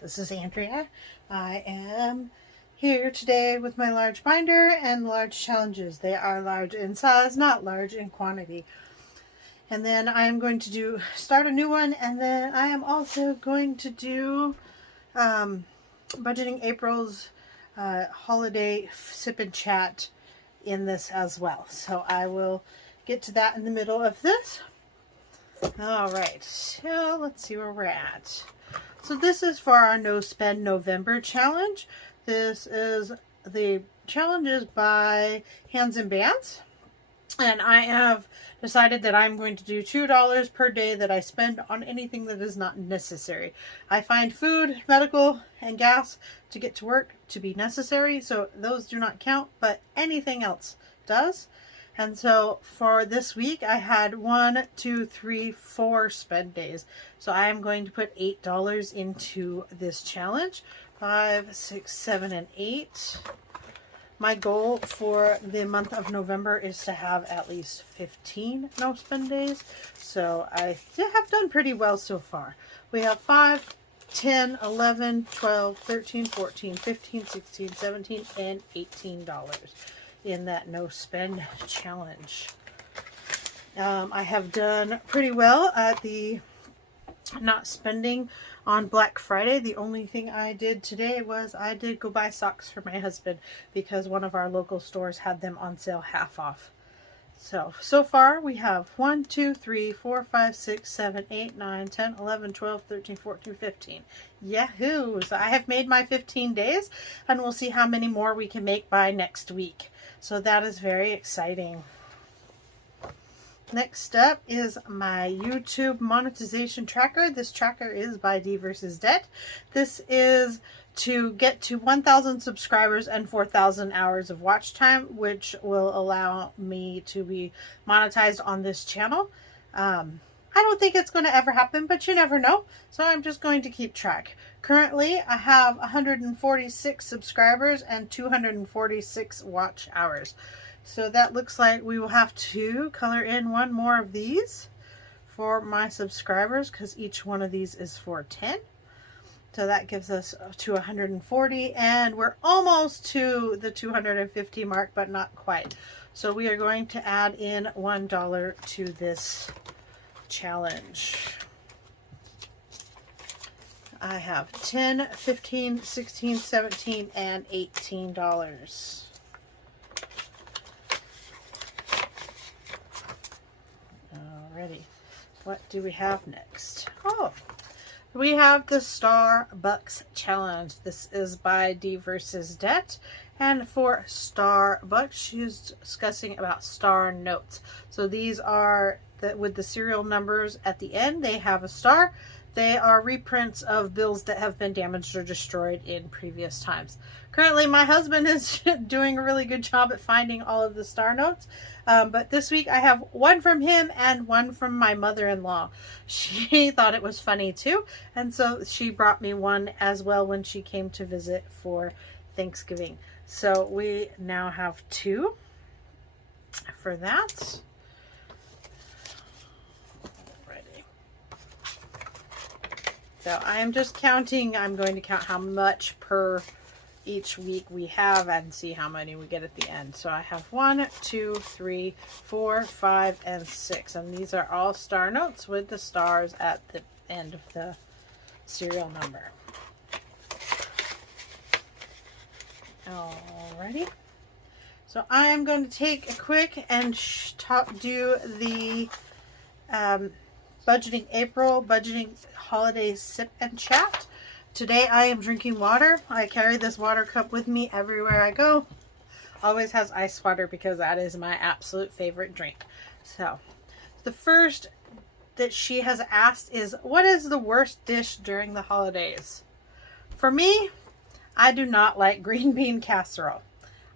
This is Andrea. I am here today with my large binder and large challenges. They are large in size, not large in quantity. And then I am going to start a new one, and then I am also going to do budgeting April's holiday sip and chat in this as well. So I will get to that in the middle of this. All right, so let's see where we're at. So this is for our No Spend November challenge. This is the challenges by Hands and Bands. And I have decided that I'm going to do $2 per day that I spend on anything that is not necessary. I find food, medical, and gas to get to work to be necessary, so those do not count, but anything else does. And so for this week, I had 1, 2, 3, 4 spend days. So I am going to put $8 into this challenge. 5, 6, 7, and 8. My goal for the month of November is to have at least 15 no spend days. So I have done pretty well so far. We have 5, 10, 11, 12, 13, 14, 15, 16, 17, and $18 in that no spend challenge. I have done pretty well at the not spending on Black Friday. The only thing I did today was I did go buy socks for my husband because one of our local stores had them on sale half off. So far we have 1, 2, 3, 4, 5, 6, 7, 8, 9, 10, 11, 12, 13, 14, 15. Yahoo! So I have made my 15 days, and we'll see how many more we can make by next week. So that is very exciting. Next up is my YouTube monetization tracker. This tracker is by D vs. Debt. This is to get to 1,000 subscribers and 4,000 hours of watch time, which will allow me to be monetized on this channel. I don't think it's going to ever happen, but you never know. So I'm just going to keep track. Currently, I have 146 subscribers and 246 watch hours. So that looks like we will have to color in one more of these for my subscribers, because each one of these is for 10. So that gives us to 140, and we're almost to the 250 mark, but not quite. So we are going to add in $1 to this challenge. I have 10, 15, 16, 17, and $18. Alrighty, what do we have next? Oh, we have the Starbucks challenge. This is by D vs. Debt. And for Starbucks, she's discussing about star notes. So these are with the serial numbers at the end, they have a star. They are reprints of bills that have been damaged or destroyed in previous times. Currently, my husband is doing a really good job at finding all of the star notes. But this week, I have one from him and one from my mother-in-law. She thought it was funny too. And so she brought me one as well when she came to visit for Thanksgiving. So we now have 2 for that. So I am just counting. I'm going to count how much per each week we have and see how many we get at the end. So I have 1, 2, 3, 4, 5, and 6. And these are all star notes with the stars at the end of the serial number. Alrighty. So I am going to take a quick and do the budgeting April, budgeting holiday sip and chat. Today I am drinking water. I carry this water cup with me everywhere I go. Always has ice water because that is my absolute favorite drink. So the first that she has asked is, what is the worst dish during the holidays? For me, I do not like green bean casserole.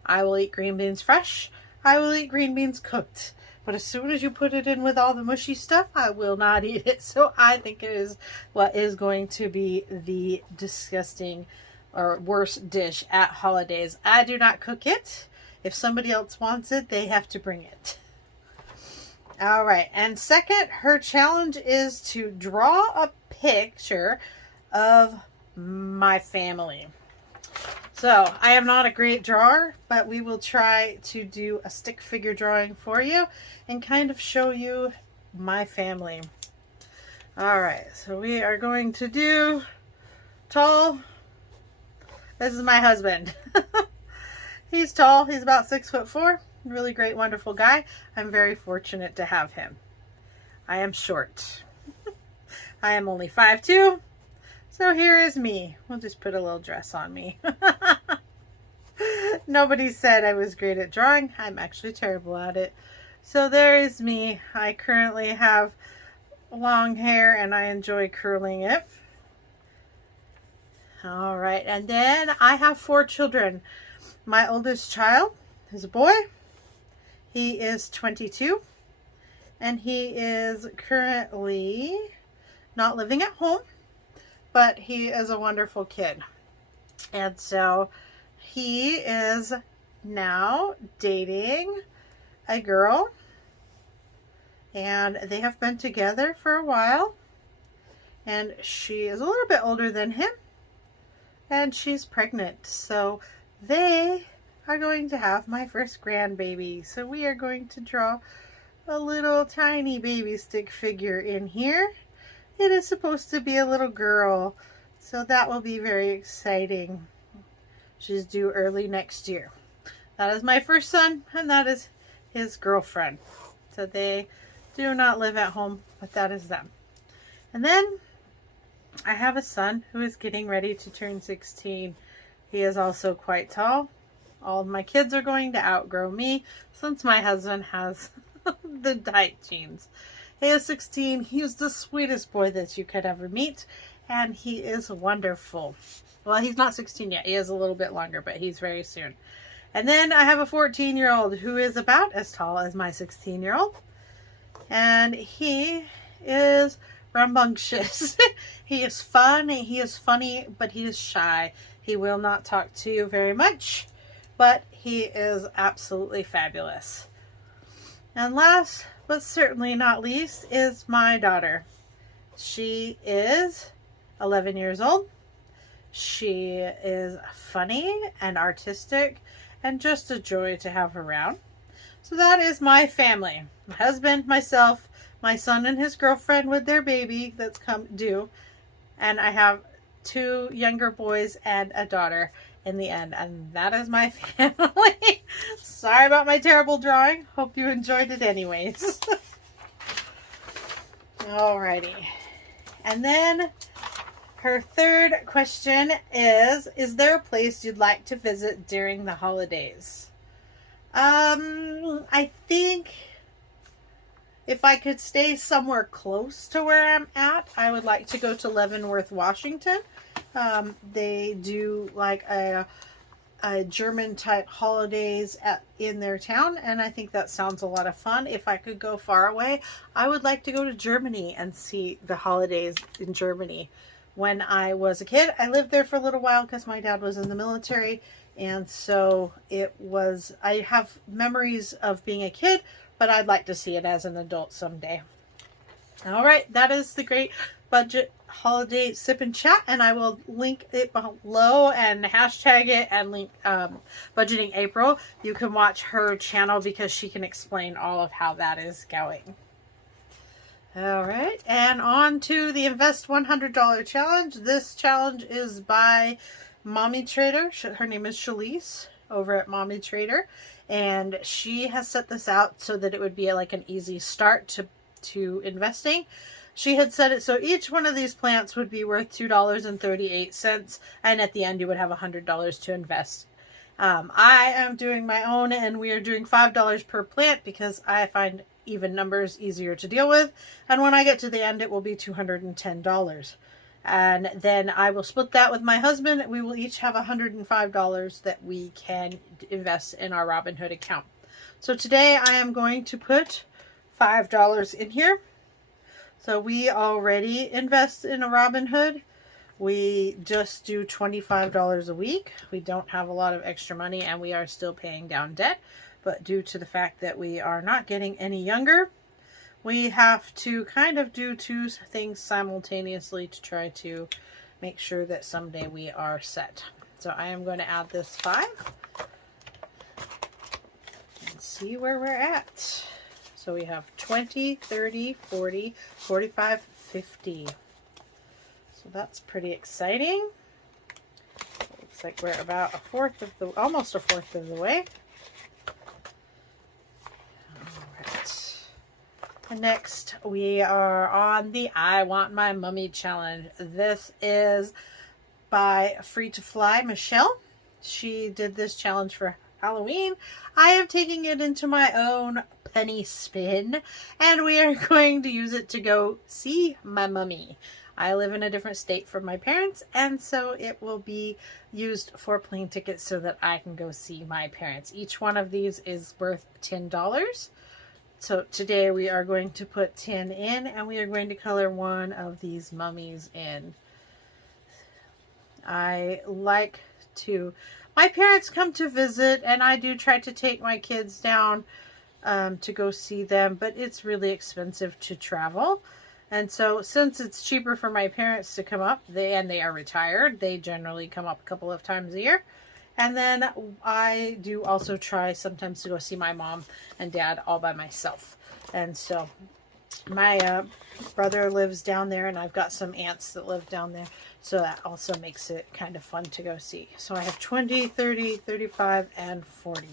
I will eat green beans fresh. I will eat green beans cooked. But as soon as you put it in with all the mushy stuff, I will not eat it. So I think it is what is going to be the disgusting or worst dish at holidays. I do not cook it. If somebody else wants it, they have to bring it. All right. And second, her challenge is to draw a picture of my family. So I am not a great drawer, but we will try to do a stick figure drawing for you and kind of show you my family. All right, so we are going to do tall. This is my husband. He's tall. He's about 6'4". Really great, wonderful guy. I'm very fortunate to have him. I am short. I am only 5'2". So here is me. We'll just put a little dress on me. Nobody said I was great at drawing. I'm actually terrible at it. So there is me. I currently have long hair and I enjoy curling it. All right, and then I have 4 children. My oldest child is a boy. He is 22 and he is currently not living at home, but he is a wonderful kid. And so he is now dating a girl, and they have been together for a while, and she is a little bit older than him, and she's pregnant. So they are going to have my first grandbaby. So we are going to draw a little tiny baby stick figure in here. It is supposed to be a little girl, so that will be very exciting. She's due early next year. That is my first son, and that is his girlfriend. So they do not live at home, but that is them. And then I have a son who is getting ready to turn 16. He is also quite tall. All of my kids are going to outgrow me since my husband has the tight jeans. He is 16. He is the sweetest boy that you could ever meet, and he is wonderful. Well, he's not 16 yet. He is a little bit longer, but he's very soon. And then I have a 14-year-old who is about as tall as my 16-year-old, and he is rambunctious. He is fun, he is funny, but he is shy. He will not talk to you very much, but he is absolutely fabulous. And last but certainly not least is my daughter. She is 11 years old. She is funny and artistic and just a joy to have around. So that is my family. My husband, myself, my son and his girlfriend with their baby that's come due. And I have 2 younger boys and a daughter in the end. And that is my family. Sorry about my terrible drawing. Hope you enjoyed it anyways. Alrighty. And then her third question is there a place you'd like to visit during the holidays? I think if I could stay somewhere close to where I'm at, I would like to go to Leavenworth, Washington. They do like a German type holidays in their town, and I think that sounds a lot of fun. If I could go far away, I would like to go to Germany and see the holidays in Germany. When I was a kid, I lived there for a little while because my dad was in the military, and so I have memories of being a kid, but I'd like to see it as an adult someday. All right, that is the great budget holiday sip and chat, and I will link it below and hashtag it and link Budgeting April. You can watch her channel because she can explain all of how that is going. All right, and on to the Invest $100 challenge. This challenge is by Mommy Trader. Her name is Shalise over at Mommy Trader, and she has set this out so that it would be like an easy start to investing. She had said it so each one of these plants would be worth $2.38, and at the end you would have $100 to invest. I am doing my own, and we are doing $5 per plant because I find even numbers easier to deal with, and when I get to the end it will be $210. And then I will split that with my husband. We will each have $105 that we can invest in our Robinhood account. So today I am going to put $5 in here. So we already invest in a Robinhood. We just do $25 a week. We don't have a lot of extra money, and we are still paying down debt. But due to the fact that we are not getting any younger, we have to kind of do 2 things simultaneously to try to make sure that someday we are set. So I am going to add this 5 and see where we're at. So we have 20, 30, 40, 45, 50. So that's pretty exciting. Looks like we're about almost a fourth of the way. Next, we are on the I Want My Mummy Challenge. This is by Free2Fly Michelle. She did this challenge for Halloween. I am taking it into my own penny spin, and we are going to use it to go see my mummy. I live in a different state from my parents, and so it will be used for plane tickets so that I can go see my parents. Each one of these is worth $10. So today we are going to put 10 in, and we are going to color one of these mummies in. My parents come to visit, and I do try to take my kids down to go see them, but it's really expensive to travel. And so since it's cheaper for my parents to come up, they are retired, they generally come up a couple of times a year. And then I do also try sometimes to go see my mom and dad all by myself. And so my brother lives down there, and I've got some aunts that live down there. So that also makes it kind of fun to go see. So I have 20, 30, 35, and 40.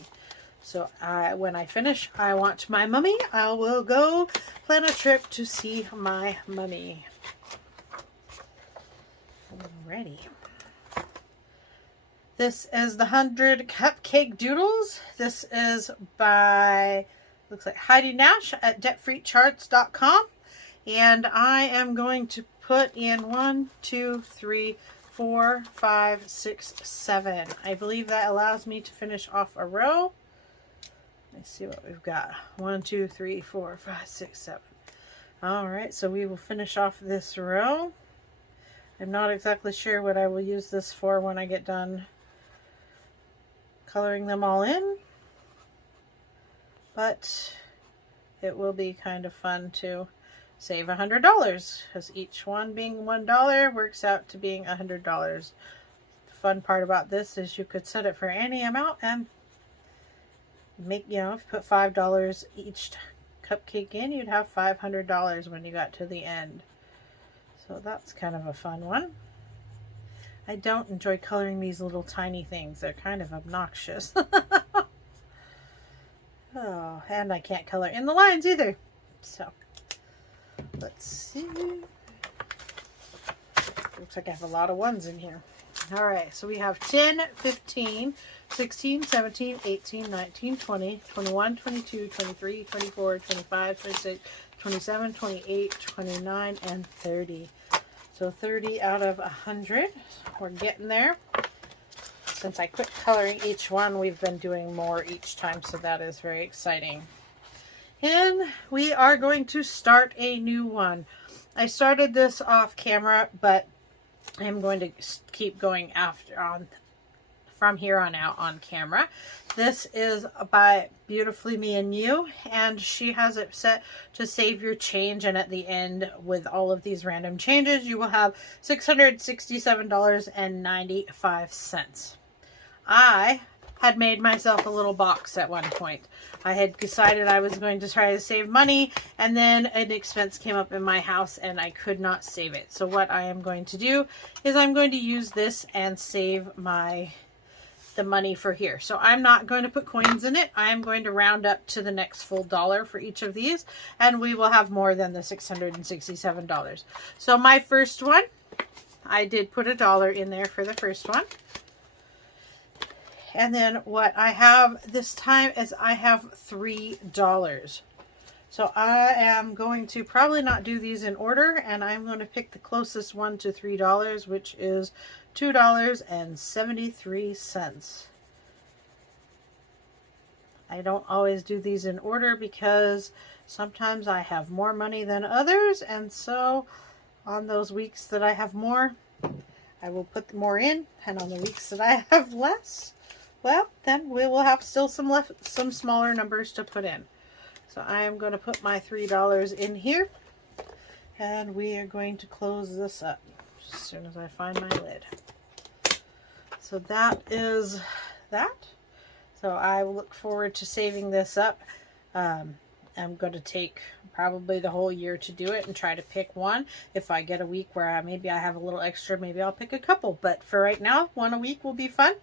So when I finish I Want My Mummy, I will go plan a trip to see my mummy. Alrighty. This is the 100 Cupcake Doodles. This is by, looks like Heidi Nash at debtfreecharts.com. And I am going to put in 1, 2, 3, 4, 5, 6, 7. I believe that allows me to finish off a row. Let's see what we've got. 1, 2, 3, 4, 5, 6, 7. Alright, so we will finish off this row. I'm not exactly sure what I will use this for when I get done coloring them all in, but it will be kind of fun to save $100, because each one being $1 works out to being $100. The fun part about this is you could set it for any amount and make, if you put $5 each cupcake in, you'd have $500 when you got to the end. So that's kind of a fun one. I don't enjoy coloring these little tiny things. They're kind of obnoxious. Oh, and I can't color in the lines either. So, let's see. Looks like I have a lot of ones in here. Alright, so we have 10, 15, 16, 17, 18, 19, 20, 21, 22, 23, 24, 25, 26, 27, 28, 29, and 30. So 30 out of 100. We're getting there. Since I quit coloring each one, we've been doing more each time, so that is very exciting. And we are going to start a new one. I started this off camera, but I'm going to keep going from here on out on camera. This is by Beautifully Me and You, and she has it set to save your change, and at the end with all of these random changes you will have $667.95. I had made myself a little box at one point. I had decided I was going to try to save money, and then an expense came up in my house and I could not save it. So what I am going to do is I'm going to use this and save the money for here. So I'm not going to put coins in it. I'm going to round up to the next full dollar for each of these, and we will have more than the $667. So my first one, I did put $1 in there for the first one. And then what I have this time is I have $3. So I am going to probably not do these in order, and I'm going to pick the closest one to $3, which is $2.73. I don't always do these in order because sometimes I have more money than others, and so on those weeks that I have more, I will put more in, and on the weeks that I have less, well, then we will have still some smaller numbers to put in. So I am going to put my $3 in here, and we are going to close this up. as soon as I find my lid. So that is that. So I will look forward to saving this up. I'm going to take probably the whole year to do it and try to pick one. If I get a week where maybe I have a little extra, maybe I'll pick a couple. But for right now, one a week will be fun.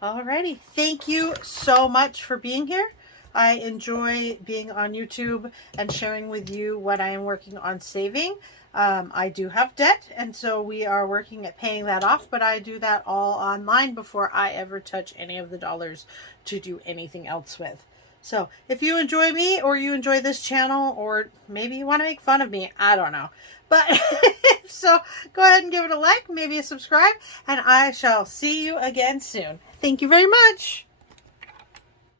Alrighty, thank you so much for being here. I enjoy being on YouTube and sharing with you what I am working on saving. I do have debt, and so we are working at paying that off, but I do that all online before I ever touch any of the dollars to do anything else with. So if you enjoy me, or you enjoy this channel, or maybe you want to make fun of me, I don't know. But if so, go ahead and give it a like, maybe a subscribe, and I shall see you again soon. Thank you very much.